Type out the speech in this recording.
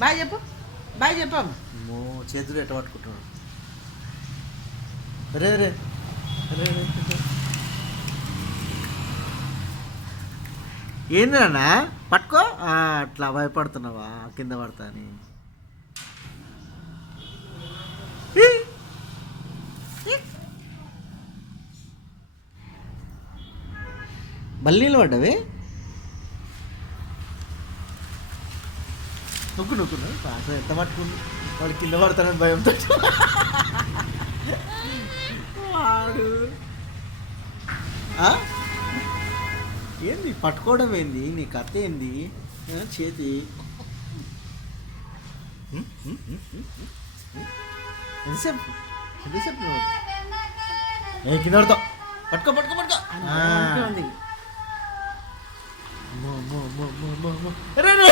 Bye చెప్పు, bye చెప్పాము. మో చేతులు ఎట్ట పట్టుకుంటున్నాడు. రే రే రే రే. ఏంది నాన్న పట్టుకో. అట్లా భయపడుతున్నావా కింద పడతా అని. బల్లీలు పడ్డవి. నొక్కున్నాడు పాట ఎంత పట్టుకుంది. వాడు కింద పడతానని భయంతో వాడు ఏంది పట్టుకోవడం ఏంది, నీ కథ ఏంది? చేతి ఎంతసేపు ఎంతసేపు కింద పడతావు. పట్టుకో పట్టుకో పట్టుకో. రే రే